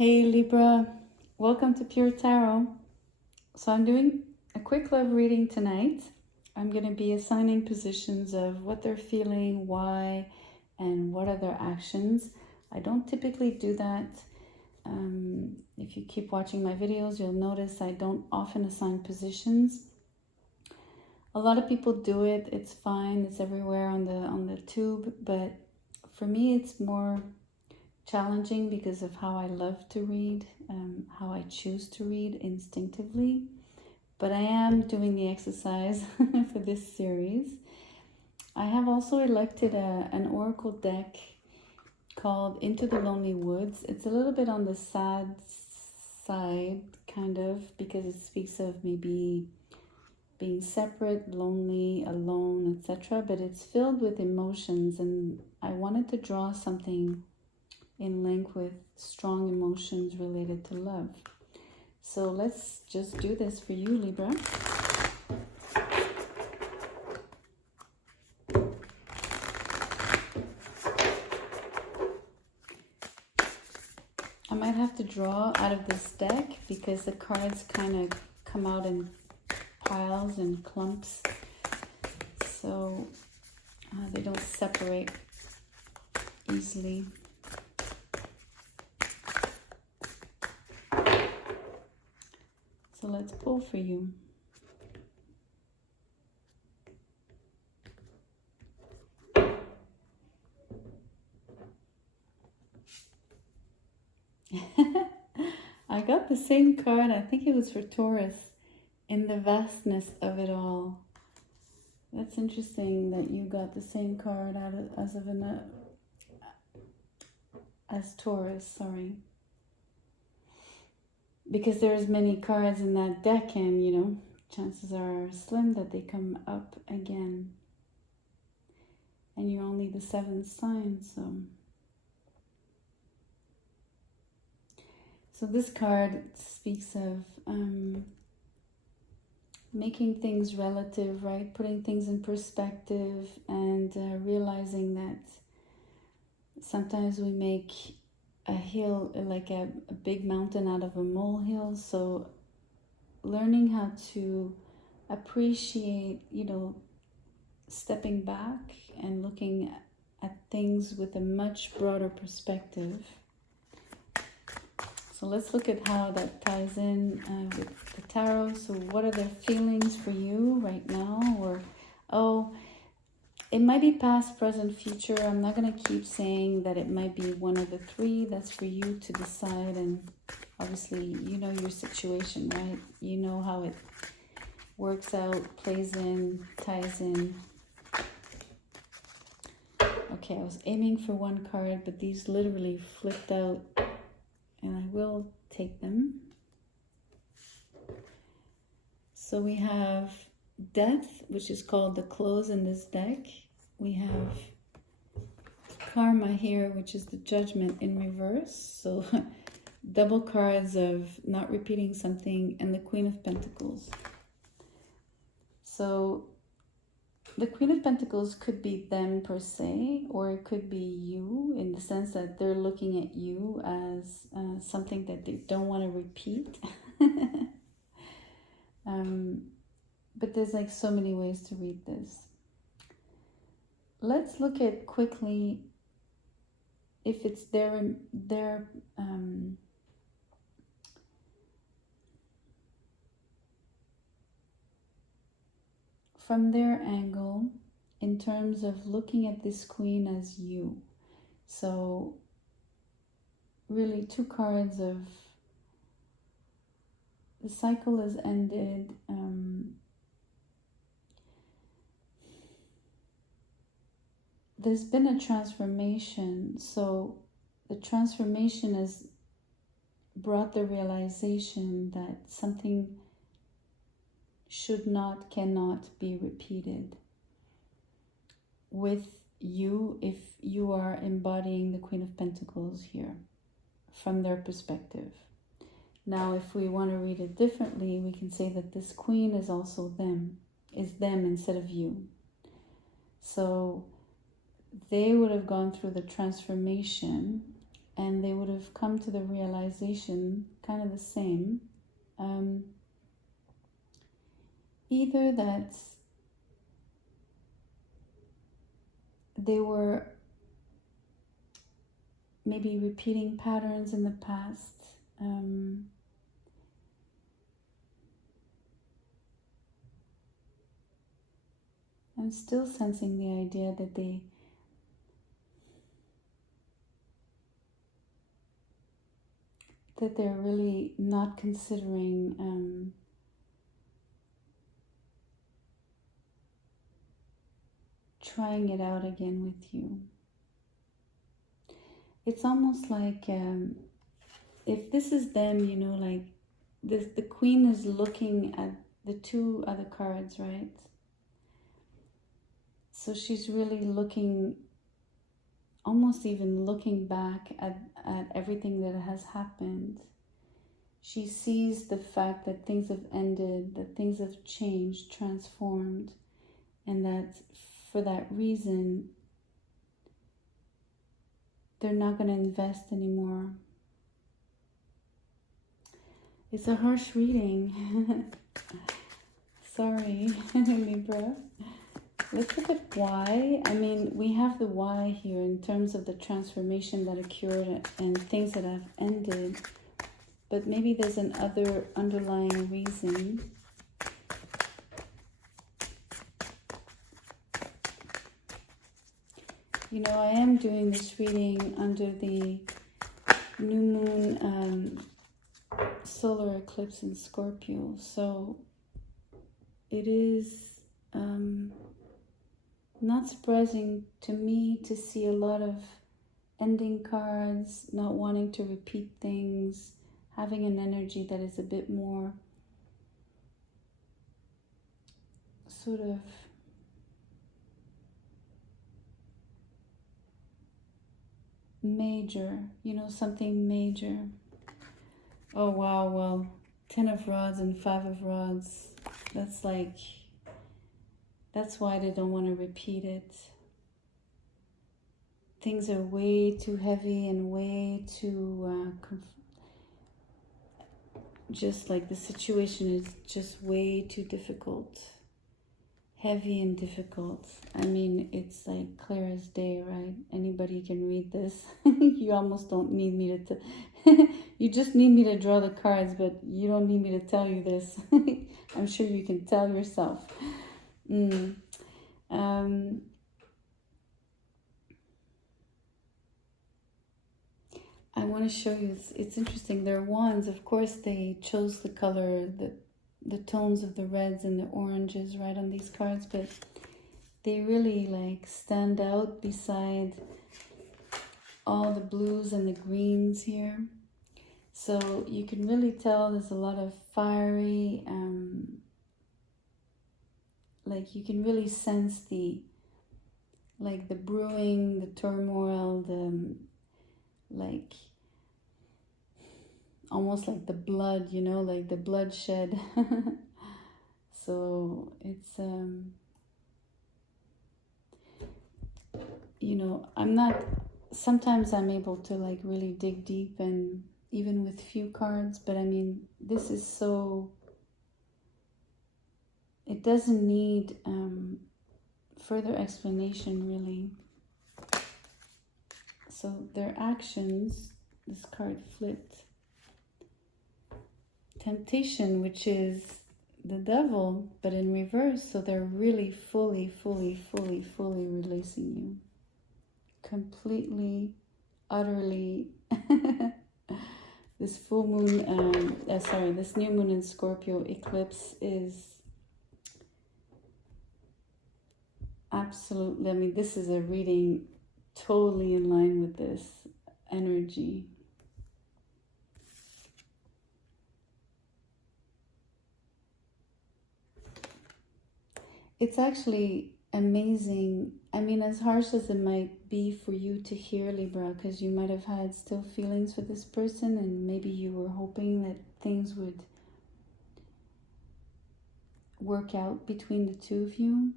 Hey Libra, welcome to Pure Tarot. So I'm doing a quick love reading tonight. I'm going to be assigning positions of what they're feeling, why, and what are their actions. I don't typically do that. If you keep watching my videos, you'll notice I don't often assign positions. A lot of people do it. It's fine. It's everywhere on the tube, but for me, it's more challenging because of how I love to read, how I choose to read instinctively. But I am doing the exercise for this series. I have also elected an oracle deck called Into the Lonely Woods. It's a little bit on the sad side, kind of, because it speaks of maybe being separate, lonely, alone, etc. But it's filled with emotions, and I wanted to draw something in link with strong emotions related to love. So let's just do this for you, Libra. I might have to draw out of this deck because the cards kind of come out in piles and clumps, so they don't separate easily. So let's pull for you. I got the same card, I think it was for Taurus, in the vastness of it all. That's interesting that you got the same card as Taurus, sorry. Because there's many cards in that deck, and you know, chances are slim that they come up again. And you're only the seventh sign, so this card speaks of making things relative, right? Putting things in perspective and realizing that sometimes we make a hill, like a big mountain out of a molehill. So learning how to appreciate, you know, stepping back and looking at things with a much broader perspective. So let's look at how that ties in with the tarot. So what are the feelings for you right now? Or, oh, it might be past, present, future. I'm not going to keep saying that it might be one of the three. That's for you to decide. And obviously, you know your situation, right? You know how it works out, plays in, ties in. Okay, I was aiming for one card, but these literally flipped out. And I will take them. So we have Death, which is called the close in this deck. We have Karma here, which is the Judgment in reverse. So double cards of not repeating something, and the Queen of Pentacles. So the Queen of Pentacles could be them per se, or it could be you, in the sense that they're looking at you as something that they don't want to repeat. But there's like so many ways to read this. Let's look at quickly if it's their from their angle, in terms of looking at this queen as you. So really two cards of the cycle has ended. There's been a transformation. So the transformation has brought the realization that something should not, cannot be repeated with you if you are embodying the Queen of Pentacles here from their perspective. Now, if we want to read it differently, we can say that this queen is also them, is them instead of you. So they would have gone through the transformation and they would have come to the realization, kind of the same, either that they were maybe repeating patterns in the past. I'm still sensing the idea that they're really not considering trying it out again with you. It's almost like if this is them, you know, like the queen is looking at the two other cards, right? So she's really looking, almost even looking back at everything that has happened. She sees the fact that things have ended, that things have changed, transformed, and that for that reason, they're not going to invest anymore. It's a harsh reading. Sorry, Libra. Let's look at why. I mean, we have the why here in terms of the transformation that occurred and things that have ended. But maybe there's another underlying reason. You know, I am doing this reading under the new moon solar eclipse in Scorpio. So it is not surprising to me to see a lot of ending cards, not wanting to repeat things, having an energy that is a bit more sort of major, you know, something major. Oh wow, well, 10 of rods and 5 of rods, that's like, that's why they don't want to repeat it. Things are way too heavy and way too just like the situation is just way too difficult, heavy and difficult. I mean, it's like clear as day, right? Anybody can read this. You almost don't need me to you just need me to draw the cards, but you don't need me to tell you this. I'm sure you can tell yourself. I want to show you, it's interesting. Their wands, of course, they chose the color, the tones of the reds and the oranges right on these cards, but they really like stand out beside all the blues and the greens here. So you can really tell there's a lot of fiery, like you can really sense the brewing, the turmoil, the like almost like the blood, you know, like the bloodshed. So it's you know, sometimes I'm able to like really dig deep, and even with few cards, but I mean, this is so, it doesn't need further explanation really. So their actions, this card flipped. Temptation, which is the devil, but in reverse. So they're really fully releasing you. Completely, utterly. This full moon, this new moon in Scorpio eclipse is absolutely, I mean, this is a reading totally in line with this energy. It's actually amazing. I mean, as harsh as it might be for you to hear, Libra, because you might have had still feelings for this person, and maybe you were hoping that things would work out between the two of you.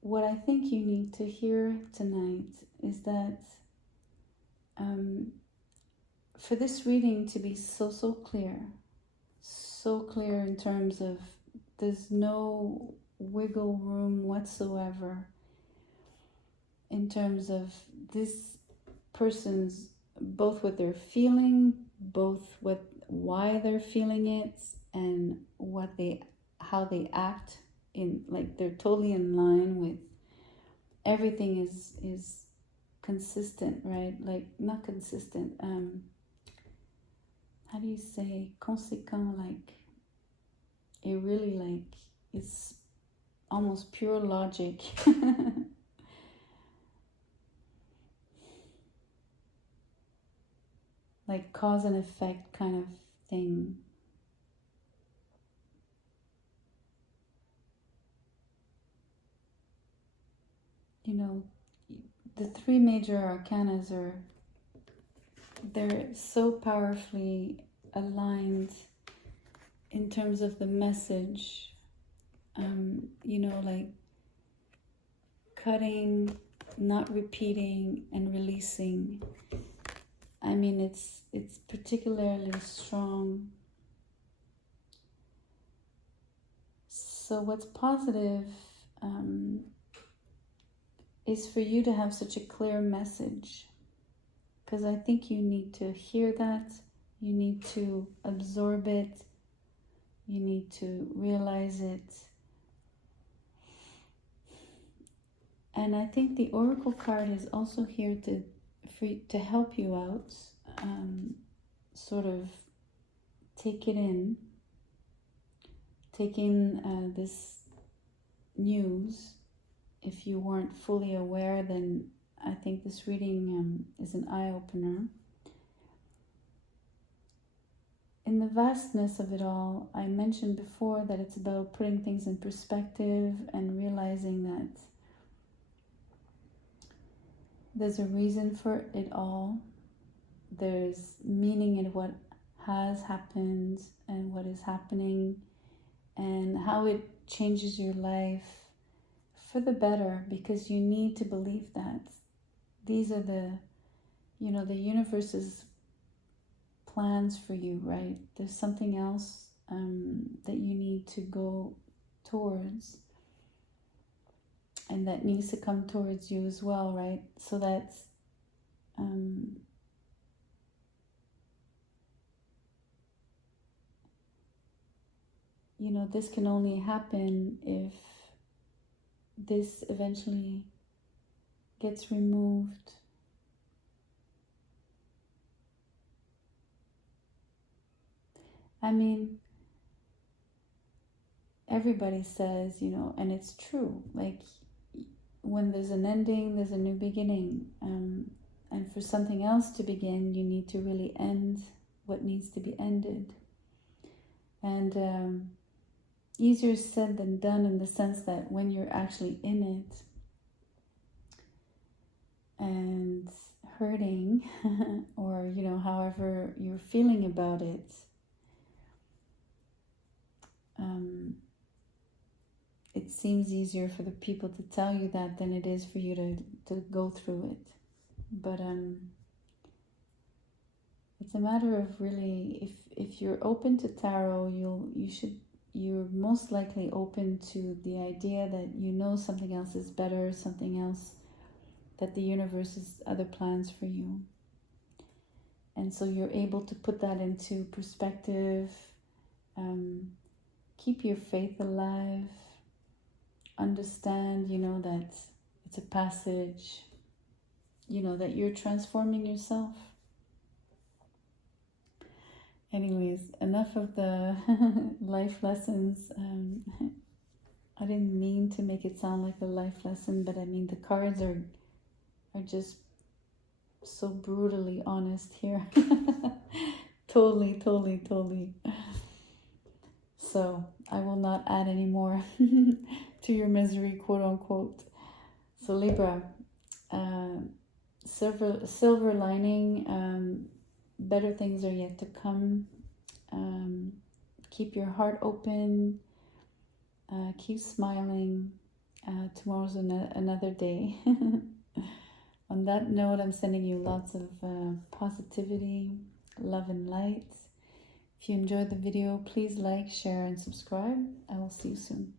What I think you need to hear tonight is that for this reading to be so clear in terms of there's no wiggle room whatsoever in terms of this person's, both what they're feeling, both why they're feeling it, and how they act, in like they're totally in line with everything is consistent, right? Like not consistent, how do you say conséquent, like it really like it's almost pure logic. Like cause and effect kind of thing. You know, the three major arcanas they're so powerfully aligned in terms of the message. You know, like cutting, not repeating, and releasing. I mean, it's particularly strong. So what's positive is for you to have such a clear message, because I think you need to hear that, you need to absorb it, you need to realize it. And I think the Oracle card is also here to help you out, sort of take in this news. If you weren't fully aware, then I think this reading is an eye-opener. In the vastness of it all, I mentioned before that it's about putting things in perspective and realizing that there's a reason for it all. There's meaning in what has happened and what is happening and how it changes your life for the better, because you need to believe that these are the universe's plans for you, right? There's something else that you need to go towards, and that needs to come towards you as well, right? So that's this can only happen if this eventually gets removed. I mean, everybody says, and it's true, like when there's an ending, there's a new beginning. And for something else to begin, you need to really end what needs to be ended. And easier said than done, in the sense that when you're actually in it and hurting or however you're feeling about it, it seems easier for the people to tell you that than it is for you to go through it. But it's a matter of really, if you're open to tarot, you're most likely open to the idea that something else is better, something else, that the universe has other plans for you. And so you're able to put that into perspective, keep your faith alive, understand, that it's a passage, that you're transforming yourself. Anyways, enough of the life lessons. I didn't mean to make it sound like a life lesson, but I mean the cards are just so brutally honest here. Totally. So I will not add any more to your misery, quote unquote. So Libra, silver lining, better things are yet to come. Keep your heart open, keep smiling. Tomorrow's another day. On that note, I'm sending you lots of positivity, love and light. If you enjoyed the video, please like, share, and subscribe. I will see you soon.